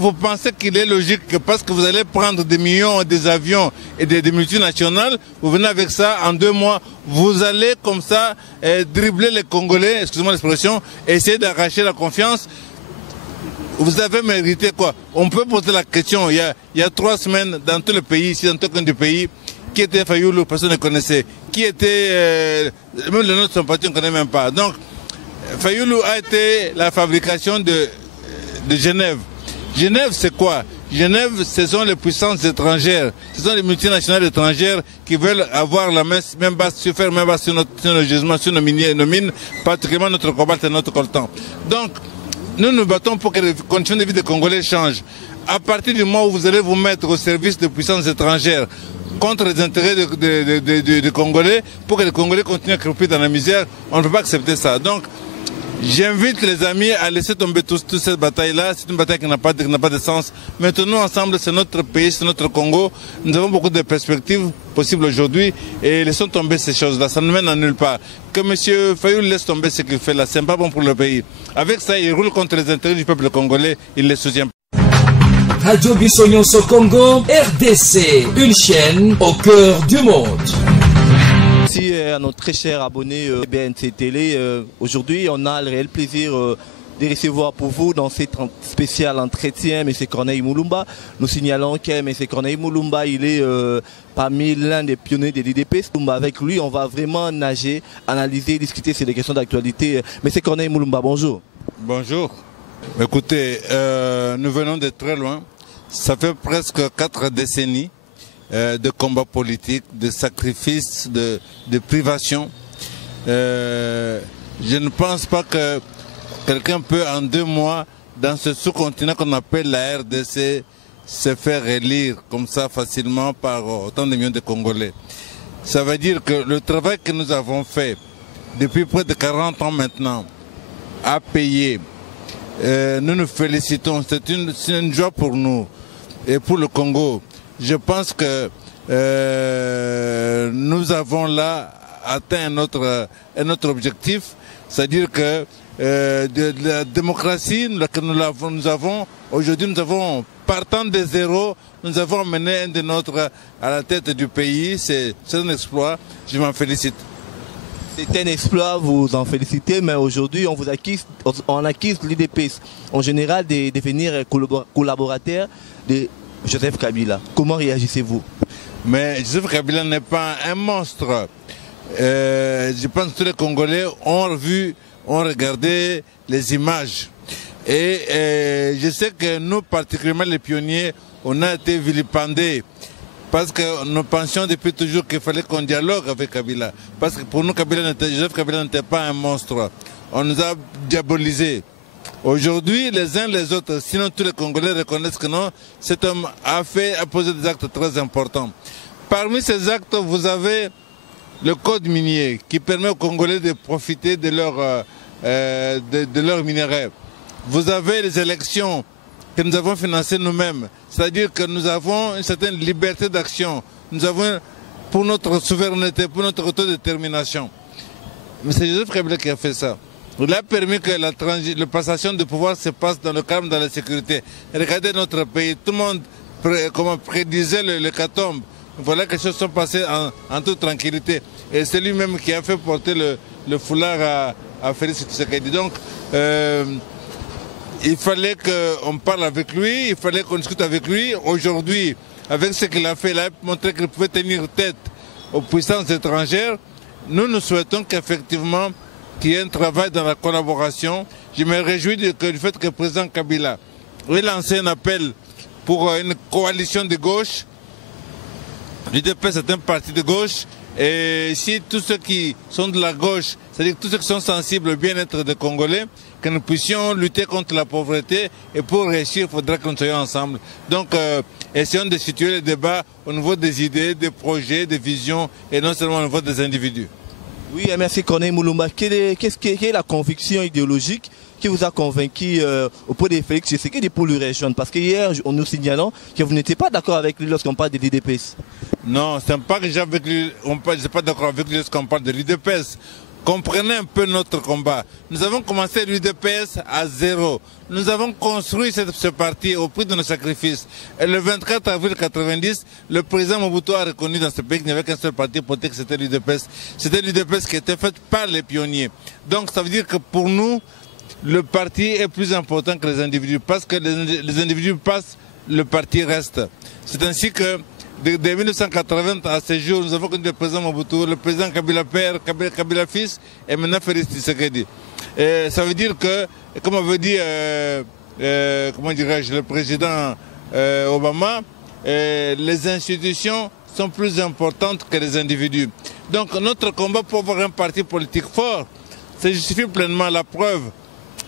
Vous pensez qu'il est logique que parce que vous allez prendre des millions, des avions et des multinationales, vous venez avec ça en 2 mois, vous allez comme ça dribbler les Congolais, excusez-moi l'expression, essayer d'arracher la confiance. Vous avez mérité quoi? On peut poser la question, il y a 3 semaines, dans tout le pays, ici, dans tout le pays, qui était Fayoulou, personne ne connaissait. Qui était, même le nom de son parti, on ne connaît même pas. Donc, Fayoulou a été la fabrication de Genève. Genève, c'est quoi? Genève, ce sont les puissances étrangères, ce sont les multinationales étrangères qui veulent avoir la même base, faire même base sur nos gisements, sur nos mines, particulièrement notre cobalt et notre coltan. Donc, nous nous battons pour que les conditions de vie des Congolais changent. À partir du moment où vous allez vous mettre au service de puissances étrangères contre les intérêts des Congolais, pour que les Congolais continuent à croupir dans la misère, on ne peut pas accepter ça. Donc, j'invite les amis à laisser tomber toute cette bataille-là. C'est une bataille qui n'a pas de sens. Maintenant, ensemble, c'est notre pays, c'est notre Congo. Nous avons beaucoup de perspectives possibles aujourd'hui et laissons tomber ces choses-là. Ça ne mène à nulle part. Que M. Fayoulou laisse tomber ce qu'il fait là, ce n'est pas bon pour le pays. Avec ça, il roule contre les intérêts du peuple congolais. Il ne les soutient pas. Radio Bissonyonso Congo, RDC, une chaîne au cœur du monde. Merci à notre très cher abonné BNC Télé. Aujourd'hui, on a le réel plaisir de recevoir pour vous dans cet spécial entretien M. Corneille Mulumba. Nous signalons que M. Corneille Mulumba, il est parmi l'un des pionniers de l'IDPS. Avec lui, on va vraiment nager, analyser, discuter sur des questions d'actualité. M. Corneille Mulumba, bonjour. Bonjour. Écoutez, nous venons de très loin. Ça fait presque 4 décennies de combats politiques, de sacrifices, de privations. Je ne pense pas que quelqu'un peut en 2 mois, dans ce sous-continent qu'on appelle la RDC, se faire élire comme ça facilement par autant de millions de Congolais. Ça veut dire que le travail que nous avons fait depuis près de 40 ans maintenant a payé. Nous nous félicitons, c'est une joie pour nous et pour le Congo. Je pense que nous avons là atteint un autre objectif, c'est-à-dire que de la démocratie que nous avons, aujourd'hui nous avons, partant de zéro, nous avons mené un des nôtres à la tête du pays. C'est un exploit, je m'en félicite. C'est un exploit, vous en félicitez, mais aujourd'hui on acquise l'IDPS en général de devenir collaborateur de Joseph Kabila. Comment réagissez-vous? Mais Joseph Kabila n'est pas un monstre. Je pense que tous les Congolais ont regardé les images. Et je sais que nous, particulièrement les pionniers, on a été vilipendés. Parce que nous pensions depuis toujours qu'il fallait qu'on dialogue avec Kabila. Parce que pour nous, Joseph Kabila n'était pas un monstre. On nous a diabolisés. Aujourd'hui, les uns les autres, sinon tous les Congolais reconnaissent que non, cet homme a posé des actes très importants. Parmi ces actes, vous avez le code minier qui permet aux Congolais de profiter de leurs minerais. Vous avez les élections que nous avons financées nous-mêmes, c'est-à-dire que nous avons une certaine liberté d'action. Nous avons, pour notre souveraineté, pour notre autodétermination. Mais c'est Joseph Kabila qui a fait ça. Il a permis que la passation de pouvoir se passe dans le calme, dans la sécurité. Regardez notre pays, tout le monde prédisait l'hécatombe. Voilà que les choses sont passées en toute tranquillité. Et c'est lui-même qui a fait porter le foulard à Félix Tshisekedi. Donc, il fallait qu'on parle avec lui, il fallait qu'on discute avec lui. Aujourd'hui, avec ce qu'il a fait, il a montré qu'il pouvait tenir tête aux puissances étrangères. Nous souhaitons qu'effectivement, qu'il y ait un travail dans la collaboration. Je me réjouis du fait que le président Kabila ait lancé un appel pour une coalition de gauche. L'UDPS est un parti de gauche. Et si tous ceux qui sont de la gauche, c'est-à-dire tous ceux qui sont sensibles au bien-être des Congolais, que nous puissions lutter contre la pauvreté, et pour réussir, il faudra que nous soyons ensemble. Donc, essayons de situer le débat au niveau des idées, des projets, des visions, et non seulement au niveau des individus. Oui, merci Corneille Mulumba. Quelle est la conviction idéologique qui vous a convaincu auprès de Félix Tshisekedi pour lui rejoindre? Parce qu'hier, nous signalons que vous n'étiez pas d'accord avec lui lorsqu'on parle de l'IDPS. Non, ce n'est pas que je ne suis pas d'accord avec lui lorsqu'on parle de l'IDPS. comprenez un peu notre combat. Nous avons commencé l'UDPS à zéro. Nous avons construit ce parti au prix de nos sacrifices. Et le 24 avril 1990, le président Mobutu a reconnu dans ce pays qu'il n'y avait qu'un seul parti politique, c'était l'UDPS. C'était l'UDPS qui était faite par les pionniers. Donc ça veut dire que pour nous, le parti est plus important que les individus. Parce que les individus passent, le parti reste. C'est ainsi que de 1980 à ce jour, nous avons connu le président Mobutu, le président Kabila père, Kabila fils, et maintenant Félix Tshisekedi. Et ça veut dire que, comme avait dit, comment dirais-je, le président Obama, les institutions sont plus importantes que les individus. Donc notre combat pour avoir un parti politique fort, ça justifie pleinement. La preuve,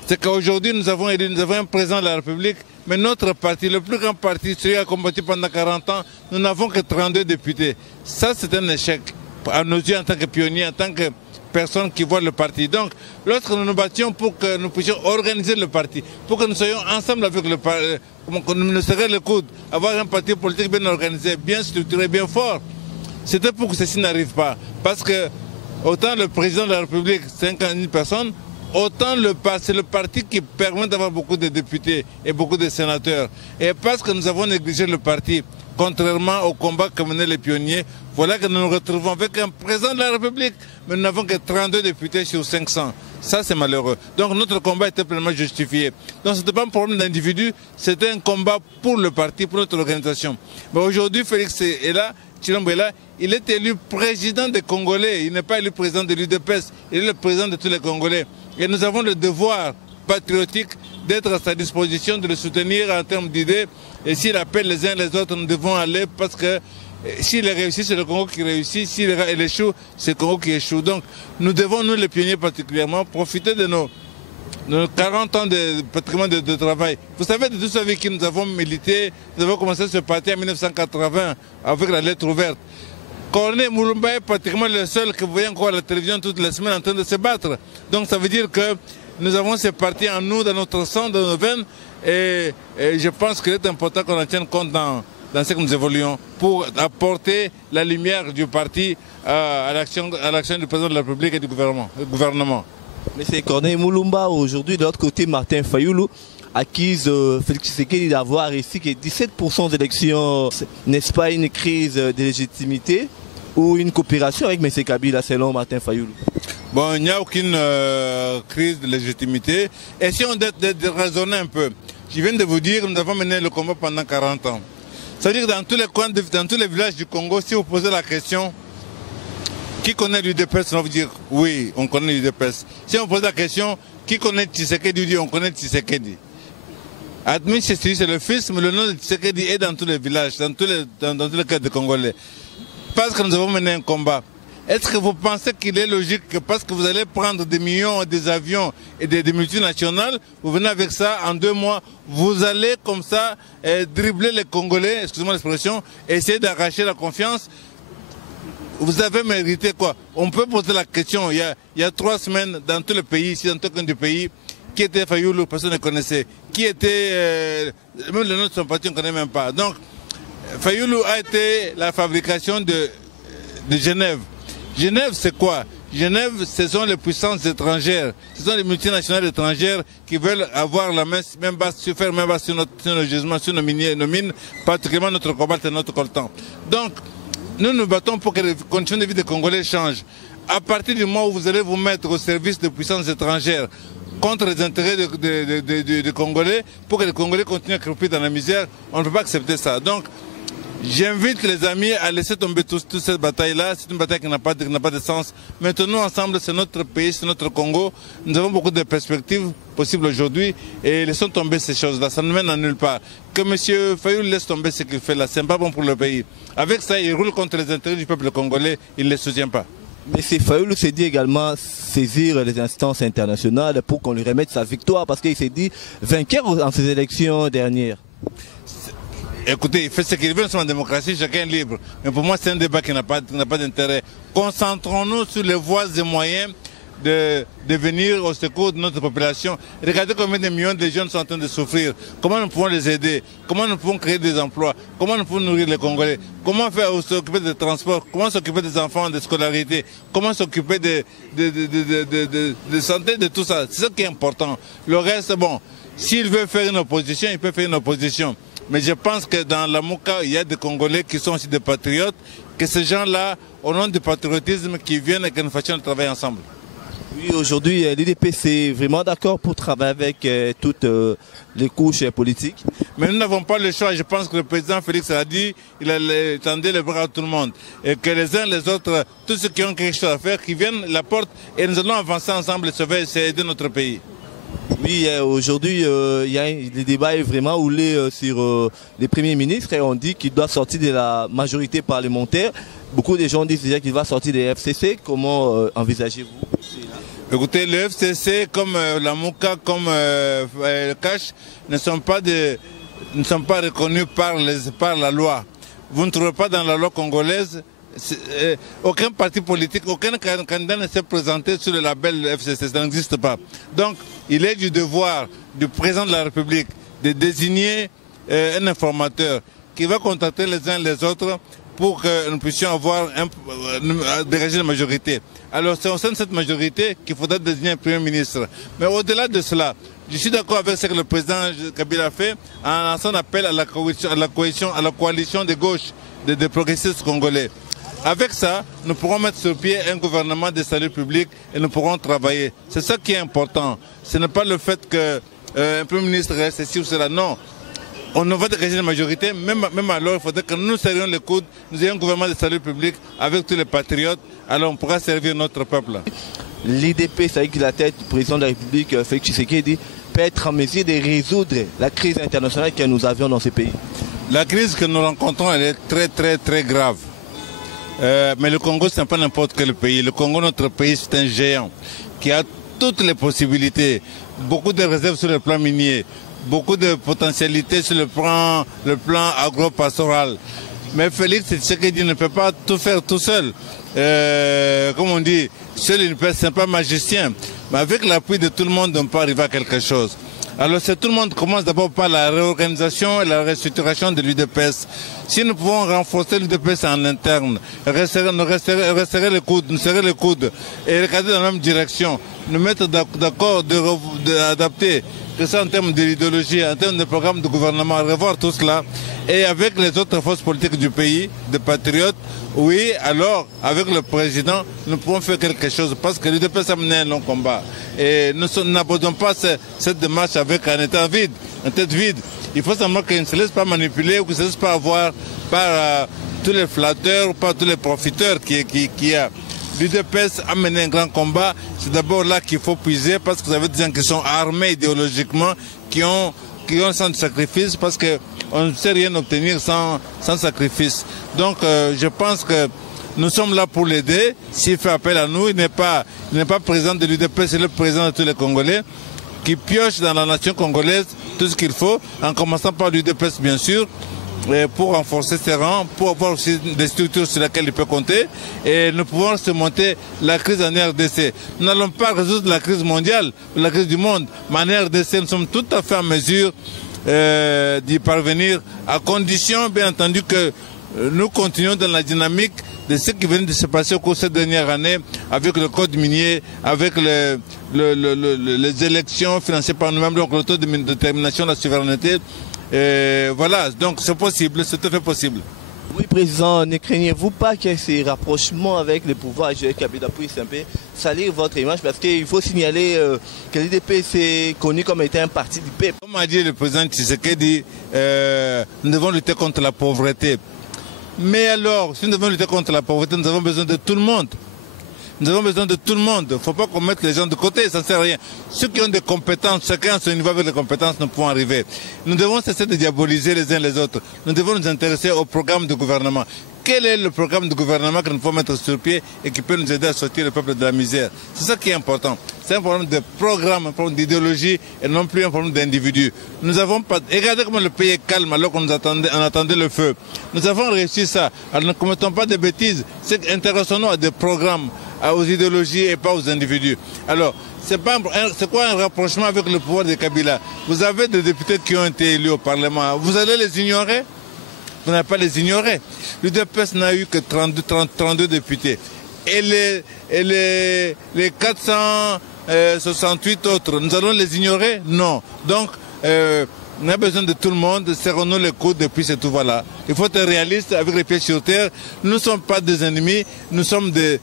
c'est qu'aujourd'hui nous avons un président de la République, mais notre parti, le plus grand parti, celui qui a combattu pendant 40 ans, nous n'avons que 32 députés. Ça, c'est un échec à nos yeux en tant que pionniers, en tant que personnes qui voient le parti. Donc, lorsque nous nous battions pour que nous puissions organiser le parti, pour que nous soyons ensemble avec le parti, que nous nous serrions le coude, avoir un parti politique bien organisé, bien structuré, bien fort, c'était pour que ceci n'arrive pas. Parce que autant le président de la République, 50 000 personnes, autant c'est le parti qui permet d'avoir beaucoup de députés et beaucoup de sénateurs. Et parce que nous avons négligé le parti, contrairement au combat que menaient les pionniers, voilà que nous nous retrouvons avec un président de la République, mais nous n'avons que 32 députés sur 500. Ça, c'est malheureux. Donc notre combat était pleinement justifié. Donc ce n'était pas un problème d'individu, c'était un combat pour le parti, pour notre organisation. Mais aujourd'hui, Félix est là, Tshilombo est là, il est élu président des Congolais. Il n'est pas élu président de l'UDPS, il est le président de tous les Congolais. Et nous avons le devoir patriotique d'être à sa disposition, de le soutenir en termes d'idées. Et s'il appelle les uns les autres, nous devons aller parce que s'il réussit, c'est le Congo qui réussit. S'il échoue, c'est le Congo qui échoue. Donc nous devons, nous les pionniers particulièrement, profiter de nos 40 ans de patrimoine de travail. Vous savez, de tous ceux avec qui nous avons milité, nous avons commencé ce parti en 1980 avec la lettre ouverte. Corneille Moulumba est pratiquement le seul que vous voyez encore à la télévision toutes les semaines en train de se battre. Donc ça veut dire que nous avons ce parti en nous, dans notre sang, dans nos veines. Et je pense qu'il est important qu'on en tienne compte dans ce que nous évoluons pour apporter la lumière du parti à l'action du président de la République et du gouvernement. Mais c'est Corneille Moulumba aujourd'hui, de l'autre côté, Martin Fayoulou accuse Félix Tshisekedi d'avoir réussi que 17% d'élections. N'est-ce pas une crise de légitimité ou une coopération avec M. Kabila selon Martin Fayoulou? Bon, il n'y a aucune crise de légitimité. Et si on doit raisonner un peu, je viens de vous dire que nous avons mené le combat pendant 40 ans. C'est-à-dire que dans tous les coins, dans tous les villages du Congo, si vous posez la question, qui connaît l'UDPS, on va vous dire oui, on connaît l'UDPS. Si on pose la question, qui connaît Tshisekedi, on dit on connaît Tshisekedi. Admis Tshisekedi, c'est le fils, mais le nom de Tshisekedi est dans tous les villages, dans tous les cas de Congolais. Parce que nous avons mené un combat. Est-ce que vous pensez qu'il est logique que parce que vous allez prendre des millions, des avions et des multinationales, vous venez avec ça en 2 mois, vous allez comme ça dribbler les Congolais, excusez-moi l'expression, essayer d'arracher la confiance? Vous avez mérité quoi? On peut poser la question, il y a 3 semaines, dans tout le pays, ici, dans tout le pays, qui était Fayoulou, personne ne connaissait. Qui était, même le nom de son parti, on ne connaît même pas. Donc, Fayoulou a été la fabrication de Genève. Genève, c'est quoi? Genève, ce sont les puissances étrangères, ce sont les multinationales étrangères qui veulent avoir la main basse, faire main basse sur nos gisements, sur nos mines, particulièrement notre cobalt et notre coltan. Donc, nous nous battons pour que les conditions de vie des Congolais changent. À partir du moment où vous allez vous mettre au service de puissances étrangères contre les intérêts des Congolais, pour que les Congolais continuent à croupir dans la misère, on ne peut pas accepter ça. Donc, j'invite les amis à laisser tomber toute cette bataille-là. C'est une bataille qui n'a pas de sens. Maintenant, ensemble, c'est notre pays, c'est notre Congo. Nous avons beaucoup de perspectives possibles aujourd'hui et laissons tomber ces choses-là. Ça ne mène à nulle part. Que M. Fayoulou laisse tomber ce qu'il fait là, ce n'est pas bon pour le pays. Avec ça, il roule contre les intérêts du peuple congolais, il ne les soutient pas. Mais M. Fayoulou s'est dit également saisir les instances internationales pour qu'on lui remette sa victoire parce qu'il s'est dit vainqueur en ces élections dernières. Écoutez, il fait ce qu'il veut, nous sommes en démocratie, chacun est libre. Mais pour moi, c'est un débat qui n'a pas d'intérêt. Concentrons-nous sur les voies et moyens de venir au secours de notre population. Regardez combien de millions de jeunes sont en train de souffrir. Comment nous pouvons les aider? Comment nous pouvons créer des emplois? Comment nous pouvons nourrir les Congolais? Comment faire s'occuper des transports? Comment s'occuper des enfants, de scolarité? Comment s'occuper de santé, de tout ça? C'est ça qui est important. Le reste, bon, s'il veut faire une opposition, il peut faire une opposition. Mais je pense que dans la Mouka, il y a des Congolais qui sont aussi des patriotes, que ces gens-là, au nom du patriotisme, qui viennent et que nous fassions le travail ensemble. Oui, aujourd'hui, l'UDPS est vraiment d'accord pour travailler avec toutes les couches politiques. Mais nous n'avons pas le choix. Je pense que le président Félix a dit, il a tendu les bras à tout le monde. Et que les uns les autres, tous ceux qui ont quelque chose à faire, qui viennent la porte et nous allons avancer ensemble et sauver et aider notre pays. Oui, aujourd'hui, le débat est vraiment roulé sur les premiers ministres et on dit qu'il doit sortir de la majorité parlementaire. Beaucoup de gens disent déjà qu'il va sortir des FCC. Comment envisagez-vous? Écoutez, le FCC, comme la Mouka, comme le CACH, ne sont pas reconnus par la loi. Vous ne trouvez pas dans la loi congolaise, aucun parti politique, aucun candidat ne s'est présenté sur le label FCC, ça n'existe pas. Donc, il est du devoir du président de la République de désigner un informateur qui va contacter les uns les autres pour que nous puissions avoir dégager la majorité. Alors c'est au sein de cette majorité qu'il faudra désigner un Premier ministre. Mais au-delà de cela, je suis d'accord avec ce que le président Kabila a fait en lançant un appel à la coalition de gauche, des progressistes congolais. Avec ça, nous pourrons mettre sur pied un gouvernement de salut public et nous pourrons travailler. C'est ça qui est important. Ce n'est pas le fait qu'un Premier ministre reste ici ou cela, non. On va dégager la majorité, même alors il faudrait que nous serrions les coudes, nous ayons un gouvernement de salut public avec tous les patriotes, alors on pourra servir notre peuple. L'IDP, avec la tête du président de la République, Félix Tshisekedi, peut être en mesure de résoudre la crise internationale que nous avions dans ce pays. La crise que nous rencontrons, elle est très grave. Mais le Congo, ce n'est pas n'importe quel pays. Le Congo, notre pays, c'est un géant qui a toutes les possibilités, beaucoup de réserves sur le plan minier, beaucoup de potentialités sur le plan agro-pastoral. Mais Félix Tshisekedi ne peut pas tout faire tout seul. Comme on dit, seul il ne peut, c'est pas magicien. Mais avec l'appui de tout le monde, on peut arriver à quelque chose. Alors tout le monde commence d'abord par la réorganisation et la restructuration de l'UDPS. Si nous pouvons renforcer l'UDPS en interne, resserrer les coudes, nous serrer les coudes et regarder dans la même direction, nous mettre d'accord d'adapter, que ça en termes d'idéologie, en termes de programme de gouvernement, revoir tout cela, et avec les autres forces politiques du pays, des patriotes, oui, alors avec le président, nous pouvons faire quelque chose, parce que l'UDPS a mené un long combat. Et nous n'abordons pas cette démarche avec un état vide, une tête vide. Il faut savoir qu'il ne se laisse pas manipuler ou qu'il ne se laisse pas avoir par tous les flatteurs, par tous les profiteurs qu'il y a. L'UDPS a mené un grand combat. C'est d'abord là qu'il faut puiser parce que vous avez des gens qui sont armés idéologiquement, qui ont sans sacrifice parce qu'on ne sait rien obtenir sans sacrifice. Donc je pense que nous sommes là pour l'aider. S'il fait appel à nous, il n'est pas président de l'UDPS, c'est le président de tous les Congolais qui pioche dans la nation congolaise tout ce qu'il faut, en commençant par l'UDPS bien sûr, pour renforcer ses rangs, pour avoir aussi des structures sur lesquelles il peut compter et nous pouvons surmonter la crise en RDC. Nous n'allons pas résoudre la crise mondiale, la crise du monde, mais en RDC nous sommes tout à fait en mesure d'y parvenir à condition bien entendu que nous continuons dans la dynamique de ce qui vient de se passer au cours de cette dernière année avec le code minier, avec les élections financées par nous-mêmes, donc l'autodétermination de la souveraineté. Voilà, donc c'est possible, c'est tout à fait possible. Oui, Président, ne craignez-vous pas que ces rapprochements avec le pouvoir avec Kabila puissent un peu salir votre image? Parce qu'il faut signaler que l'UDP s'est connu comme étant un parti du peuple. Comme a dit le président Tshisekedi, nous devons lutter contre la pauvreté. Mais alors, si nous devons lutter contre la pauvreté, nous avons besoin de tout le monde. Nous avons besoin de tout le monde. Il ne faut pas qu'on mette les gens de côté, ça ne sert à rien. Ceux qui ont des compétences, chacun à son niveau avec les compétences, nous pouvons arriver. Nous devons cesser de diaboliser les uns les autres. Nous devons nous intéresser au programme de gouvernement. Quel est le programme de gouvernement que nous pouvons mettre sur pied et qui peut nous aider à sortir le peuple de la misère? C'est ça qui est important. C'est un problème de programme, un problème d'idéologie et non plus un problème d'individu. Nous avons pas... Regardez comment le pays est calme alors qu'on attendait le feu. Nous avons réussi ça. Alors ne commettons pas de bêtises. Intéressons-nous à des programmes, aux idéologies et pas aux individus. Alors, c'est quoi un rapprochement avec le pouvoir de Kabila? Vous avez des députés qui ont été élus au Parlement. Vous allez les ignorer? Vous n'allez pas les ignorer. L'UDPS n'a eu que 32 députés. Et les 468 autres, nous allons les ignorer? Non. Donc, on a besoin de tout le monde, serrons-nous les coudes et puis c'est tout, voilà. Il faut être réaliste avec les pieds sur terre. Nous ne sommes pas des ennemis, nous sommes des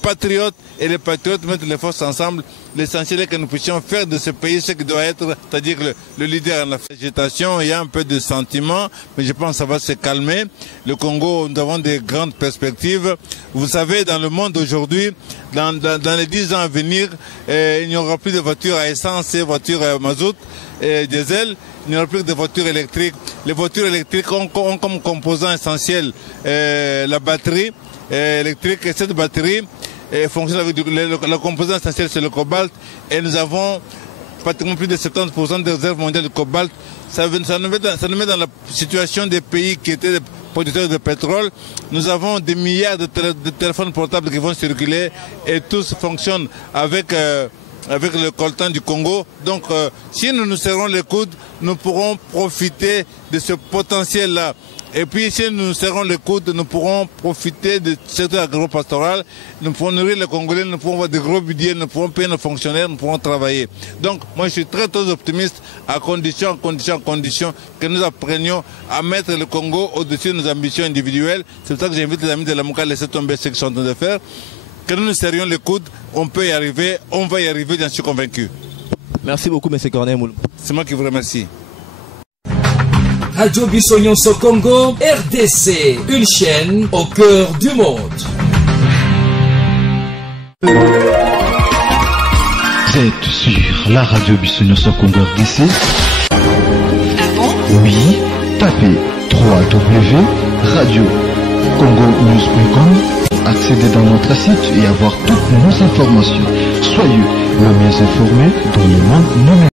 patriotes et les patriotes mettent les forces ensemble. L'essentiel est que nous puissions faire de ce pays ce qui doit être, c'est-à-dire le leader en agitation. Il y a un peu de sentiment, mais je pense que ça va se calmer. Le Congo, nous avons des grandes perspectives. Vous savez, dans le monde aujourd'hui, dans les 10 ans à venir, il n'y aura plus de voitures à essence et voitures à mazout et diesel. Il n'y aura plus que de voitures électriques. Les voitures électriques ont comme composant essentiel la batterie électrique. Et cette batterie fonctionne avec le composant essentiel, c'est le cobalt. Et nous avons pratiquement plus de 70% des réserves mondiales de cobalt. Ça nous met dans la situation des pays qui étaient des producteurs de pétrole. Nous avons des milliards de téléphones portables qui vont circuler et tous fonctionnent avec le coltan du Congo. Donc, si nous nous serrons les coudes, nous pourrons profiter de ce potentiel-là. Et puis, si nous nous serrons les coudes, nous pourrons profiter de ce secteur agro-pastoral. Nous pourrons nourrir les Congolais, nous pourrons avoir des gros budgets, nous pourrons payer nos fonctionnaires, nous pourrons travailler. Donc, moi, je suis très, très optimiste à condition que nous apprenions à mettre le Congo au-dessus de nos ambitions individuelles. C'est pour ça que j'invite les amis de la Mouka à laisser tomber ce qu'ils sont en train de faire. Que nous nous serrions les coudes, on peut y arriver, on va y arriver, j'en suis convaincu. Merci beaucoup, M. Corneille Moulumba. C'est moi qui vous remercie. Radio Bissonyonso Congo, RDC, une chaîne au cœur du monde. Vous êtes sur la radio Bissonyonso Congo RDC. Oui, tapez www.radiocongonews.com, accédez dans notre site et avoir toutes nos informations. Soyez le mieux informés dans le monde numérique.